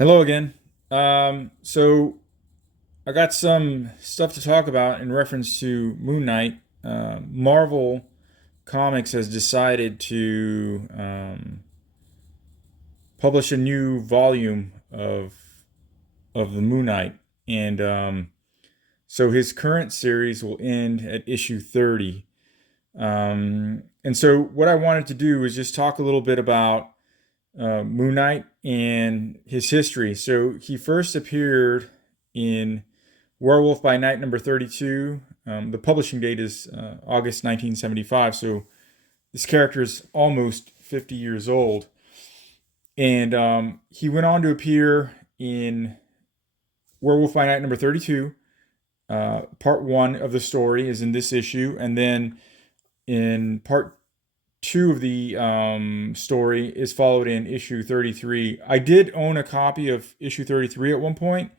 Hello again. So I got some stuff to talk about in reference to Moon Knight. Marvel Comics has decided to publish a new volume of the Moon Knight, and so his current series will end at issue 30. And so what I wanted to do was just talk a little bit about Moon Knight and his history. So he first appeared in Werewolf by Night number 32. The publishing date is August 1975. So this character is almost 50 years old. And he went on to appear in Werewolf by Night number 32. Part one of the story is in this issue. And then in part two of the story is followed in issue 33. I did own a copy of issue 33 at one point,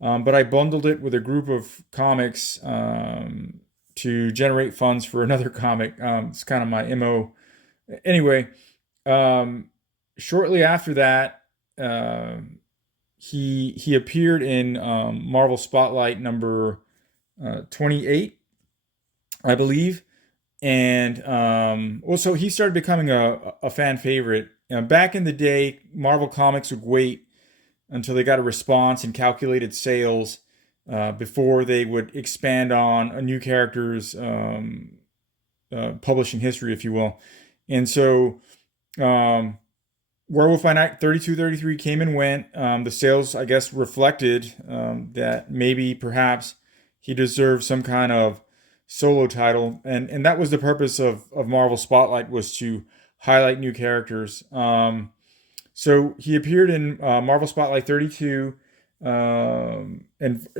but I bundled it with a group of comics to generate funds for another comic. It's kind of my MO. Anyway, shortly after that, he appeared in Marvel Spotlight number 28, I believe. And so he started becoming a fan favorite. Back in the day, Marvel Comics would wait until they got a response and calculated sales before they would expand on a new character's publishing history, if you will. And so Werewolf by Night 32, 33 came and went. The sales, I guess, reflected that maybe perhaps he deserved some kind of solo title, and that was the purpose of Marvel Spotlight, was to highlight new characters. So he appeared in Marvel Spotlight 32, and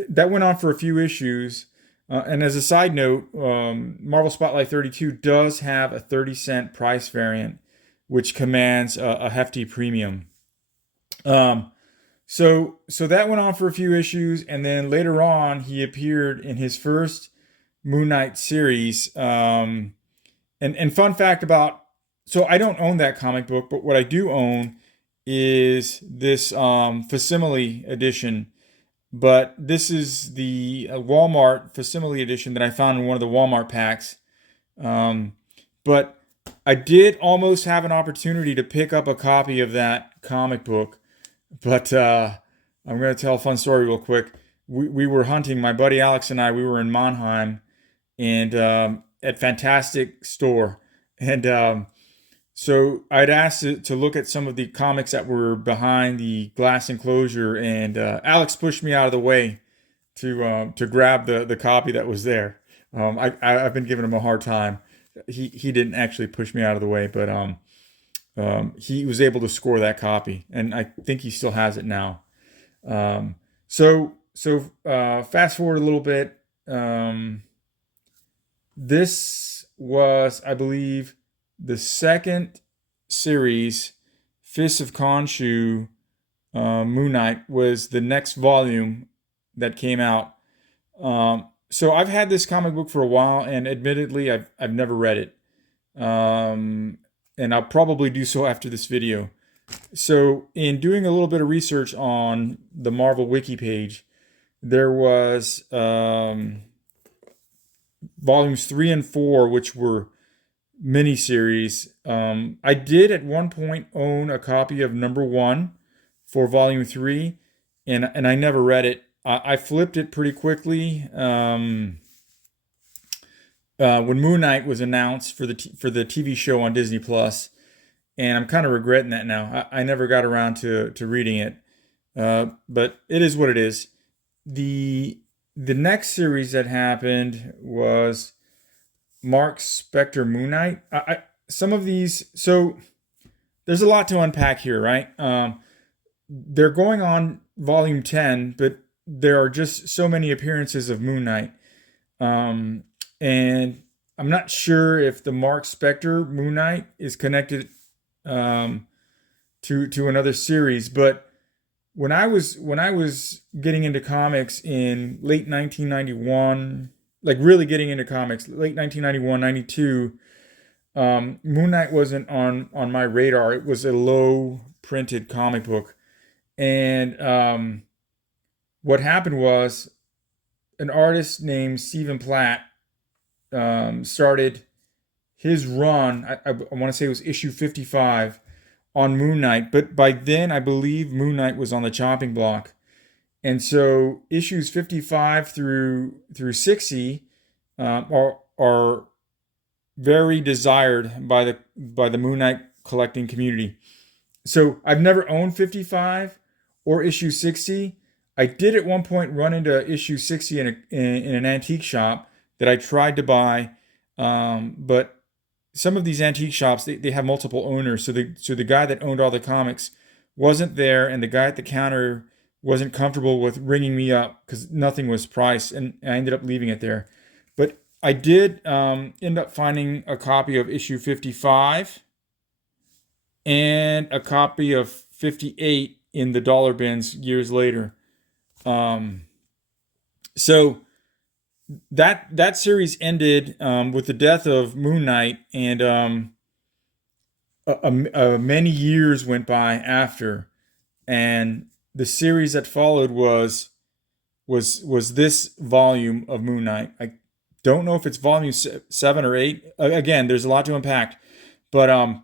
that went on for a few issues. And as a side note, Marvel Spotlight 32 does have a 30-cent price variant, which commands a hefty premium. So that went on for a few issues, and then later on he appeared in his first Moon Knight series. And fun fact about, so I don't own that comic book, but what I do own is this facsimile edition. But this is the Walmart facsimile edition that I found in one of the Walmart packs. But I did almost have an opportunity to pick up a copy of that comic book. But I'm going to tell a fun story real quick. We were hunting, my buddy Alex and I, we were in Mannheim, and at Fantastic Store. And so I'd asked to look at some of the comics that were behind the glass enclosure, and Alex pushed me out of the way to grab the copy that was there. I've been giving him a hard time. He didn't actually push me out of the way, but he was able to score that copy, and I think he still has it now. So fast forward a little bit. This was, I believe, the second series. Fists of Khonshu, Moon Knight was the next volume that came out. So I've had this comic book for a while, and admittedly, I've never read it. And I'll probably do so after this video. So in doing a little bit of research on the Marvel Wiki page, there was volumes 3 and 4, which were miniseries. I did at one point own a copy of number 1 for volume 3, and I never read it. I flipped it pretty quickly when Moon Knight was announced for the TV show on Disney Plus, and I'm kind of regretting that now. I never got around to reading it, but it is what it is. The next series that happened was Mark Spector Moon Knight. Some of these, so there's a lot to unpack here, right? They're going on volume 10, but there are just so many appearances of Moon Knight. And I'm not sure if the Mark Spector Moon Knight is connected to another series, but when I was getting into comics in late 1991, like really getting into comics, late 1991, 92, Moon Knight wasn't on my radar. It was a low printed comic book, And what happened was an artist named Stephen Platt started his run. I want to say it was issue 55 on Moon Knight, but by then I believe Moon Knight was on the chopping block. And so issues 55 through 60 are very desired by the Moon Knight collecting community. So I've never owned 55 or issue 60. I did at one point run into issue 60 in an antique shop that I tried to buy, but some of these antique shops they have multiple owners. So the guy that owned all the comics wasn't there, and the guy at the counter wasn't comfortable with ringing me up because nothing was priced, and I ended up leaving it there. But I did end up finding a copy of issue 55 and a copy of 58 in the dollar bins years later. So that series ended with the death of Moon Knight, and many years went by after, and the series that followed was this volume of Moon Knight. I don't know if it's volume 7 or 8. Again, there's a lot to unpack, but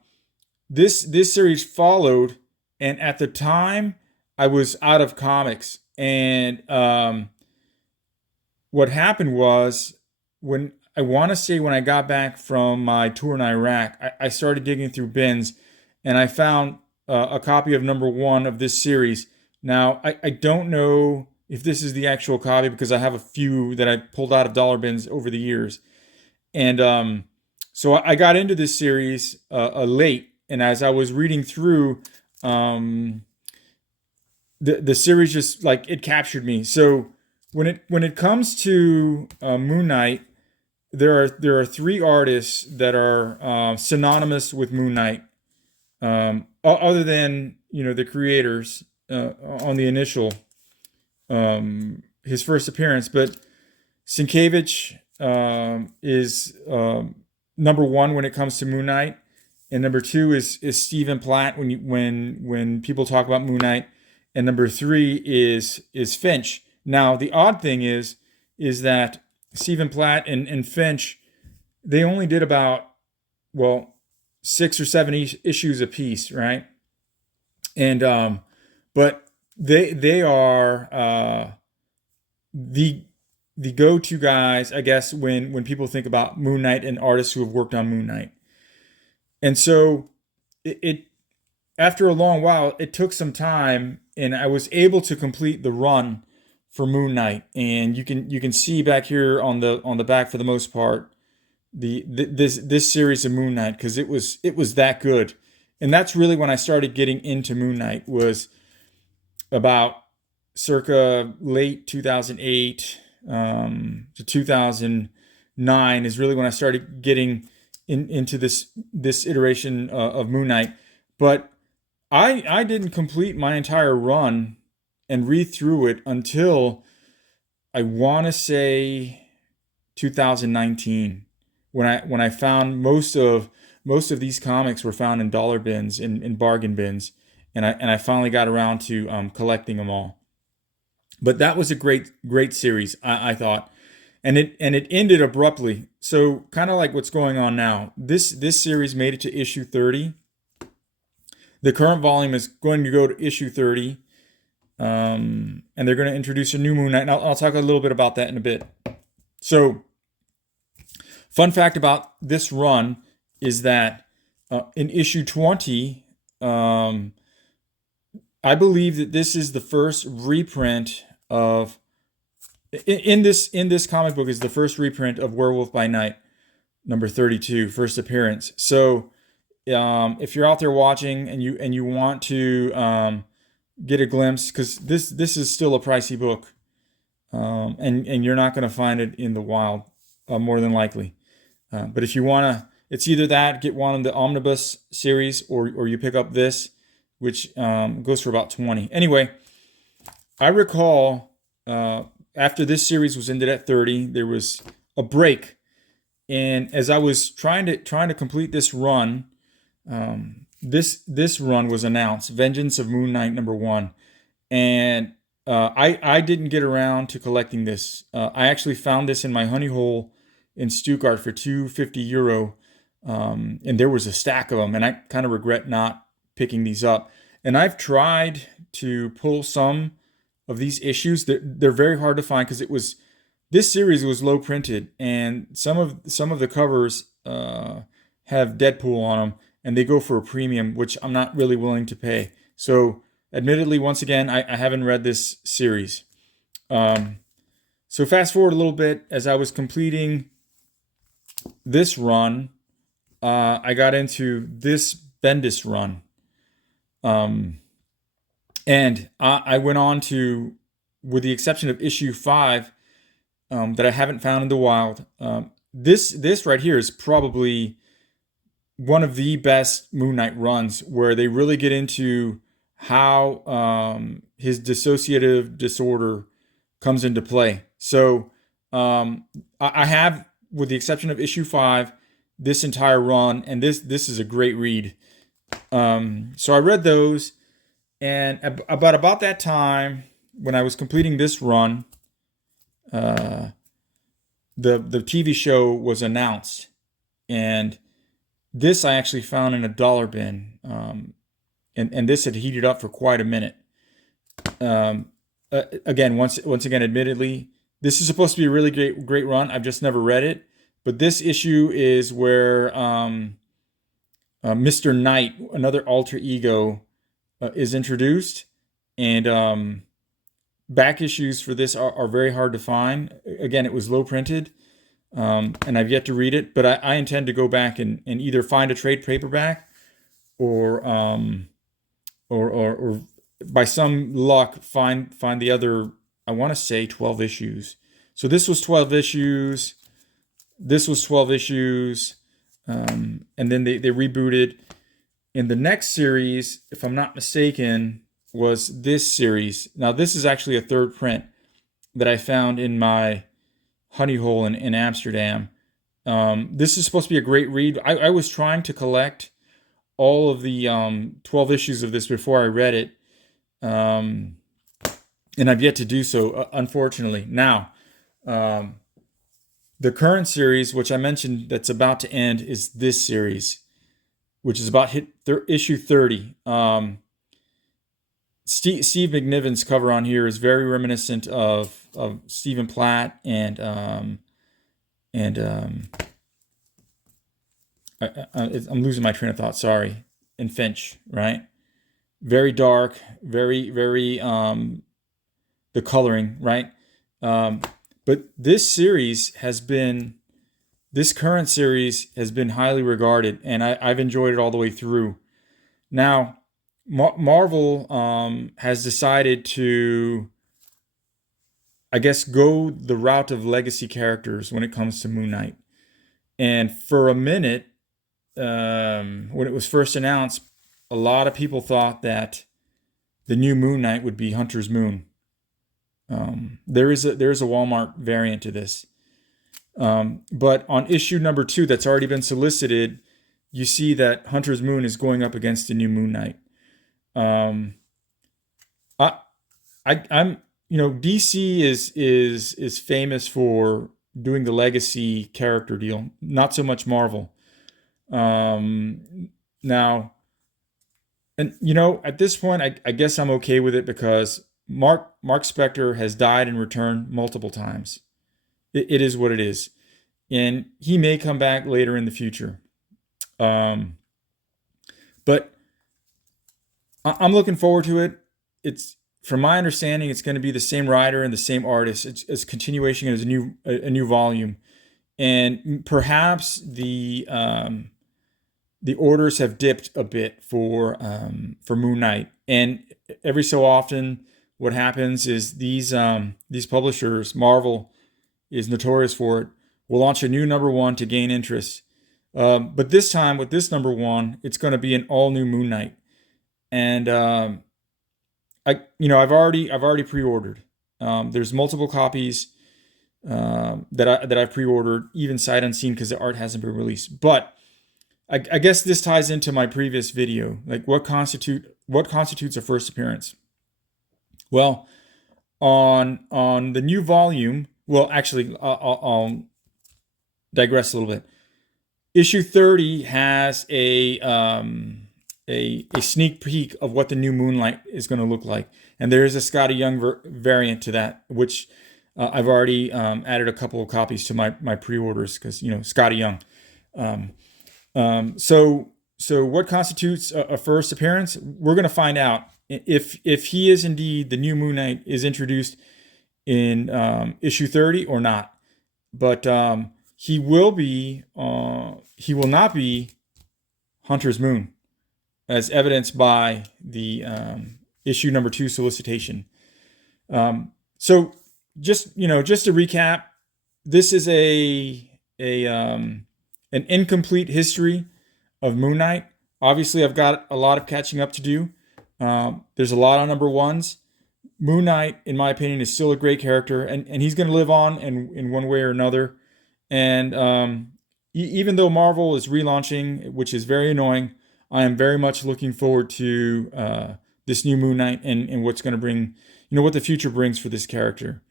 this series followed, and at the time I was out of comics, and what happened was when I got back from my tour in Iraq, I started digging through bins, and I found a copy of #1 of this series. Now, I don't know if this is the actual copy because I have a few that I pulled out of dollar bins over the years. And so I got into this series late, and as I was reading through, the series just like it captured me. So when it comes to Moon Knight, there are 3 artists that are synonymous with Moon Knight, other than the creators on the initial his first appearance. But Sienkiewicz is #1 when it comes to Moon Knight, and #2 is Stephen Platt when people talk about Moon Knight, and #3 is Finch. Now the odd thing is that Stephen Platt and Finch, they only did about 6 or 7 issues apiece, right? And but they are the go-to guys, I guess, when people think about Moon Knight and artists who have worked on Moon Knight. And so it after a long while, it took some time, and I was able to complete the run for Moon Knight. And you can see back here on the back, for the most part, this series of Moon Knight, because it was that good. And that's really when I started getting into Moon Knight, was about circa late 2008 to 2009 is really when I started getting into this iteration of Moon Knight. But I didn't complete my entire run and read through it until I want to say 2019, when I found most of these comics were found in dollar bins, in bargain bins, and I finally got around to collecting them all. But that was a great series, I thought, and it ended abruptly. So kind of like what's going on now. This series made it to issue 30. The current volume is going to go to issue 30, and they're going to introduce a new Moon Knight. And I'll talk a little bit about that in a bit. So, fun fact about this run is that in issue 20, I believe that this is the first reprint of in this comic book is the first reprint of Werewolf by Night, number 32, first appearance. So if you're out there watching and you want to get a glimpse, because this is still a pricey book, and you're not going to find it in the wild, more than likely. But if you want to, it's either that, get one of the omnibus series, or you pick up this, which goes for about 20. Anyway, I recall after this series was ended at 30, there was a break, and as I was trying to complete this run, this run was announced, Vengeance of Moon Knight #1, And I didn't get around to collecting this. I actually found this in my honey hole in Stuttgart for 250 euro, and there was a stack of them, and I kind of regret not picking these up. And I've tried to pull some of these issues. They're very hard to find because it was this series was low printed, and some of the covers have Deadpool on them, and they go for a premium, which I'm not really willing to pay. So, admittedly, once again, I haven't read this series. Um, so fast forward a little bit, as I was completing this run, I got into this Bendis run, um, and I went on to, with the exception of issue 5, that I haven't found in the wild. This right here is probably one of the best Moon Knight runs, where they really get into how his dissociative disorder comes into play. So I have, with the exception of issue 5, this entire run, and this is a great read. So I read those, and about that time when I was completing this run, uh, the TV show was announced, and this I actually found in a dollar bin, and this had heated up for quite a minute. Again, once again, admittedly, this is supposed to be a really great run. I've just never read it, but this issue is where Mr. Knight, another alter ego, is introduced, and back issues for this are very hard to find. Again, it was low printed, and I've yet to read it, but I intend to go back and either find a trade paperback, or or by some luck find the other, I want to say 12 issues. So this was 12 issues. This was 12 issues. And then they rebooted. In the next series, if I'm not mistaken, was this series. Now, this is actually a third print that I found in my honey hole in Amsterdam. This is supposed to be a great read. I was trying to collect all of the 12 issues of this before I read it. And I've yet to do so, unfortunately. Now, the current series, which I mentioned that's about to end, is this series, which is about issue 30. Steve McNiven's cover on here is very reminiscent of Stephen Platt and I'm losing my train of thought. Sorry, and Finch, right? Very dark, very the coloring, right? But this current series has been highly regarded, and I've enjoyed it all the way through. Now, Marvel has decided to, I guess, go the route of legacy characters when it comes to Moon Knight. And for a minute, when it was first announced, a lot of people thought that the new Moon Knight would be Hunter's Moon. There is a Walmart variant to this. But on issue number 2, that's already been solicited, you see that Hunter's Moon is going up against the new Moon Knight. I'm DC is famous for doing the legacy character deal, not so much Marvel. Now, and at this point, I guess I'm okay with it, because Mark Spector has died and returned multiple times. It is what it is, and he may come back later in the future. But I'm looking forward to it. It's, from my understanding, it's going to be the same writer and the same artist. It's a continuation as a new volume, and perhaps the orders have dipped a bit for Moon Knight. And every so often, what happens is these publishers, Marvel is notorious for it, will launch a new number 1 to gain interest. But this time, with this number 1, it's going to be an all new Moon Knight, and I've already pre-ordered. There's multiple copies that I've pre-ordered, even sight unseen, because the art hasn't been released. But I guess this ties into my previous video, like what constitutes a first appearance. Well, on the new volume, well, actually, I'll digress a little bit. Issue 30 has a sneak peek of what the new Moonlight is going to look like, and there is a Scotty Young variant to that, which I've already added a couple of copies to my pre-orders because Scotty Young. Um, so what constitutes a first appearance? We're going to find out if he is indeed the new Moon Knight is introduced in issue 30 or not. But he will be. He will not be Hunter's Moon, as evidenced by the issue number 2 solicitation. So just to recap, this is an incomplete history of Moon Knight. Obviously, I've got a lot of catching up to do. There's a lot of number ones. Moon Knight, in my opinion, is still a great character, and he's going to live on in one way or another. And even though Marvel is relaunching, which is very annoying, I am very much looking forward to this new Moon Knight and what's going to bring, what the future brings for this character.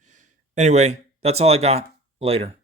Anyway, that's all I got. Later.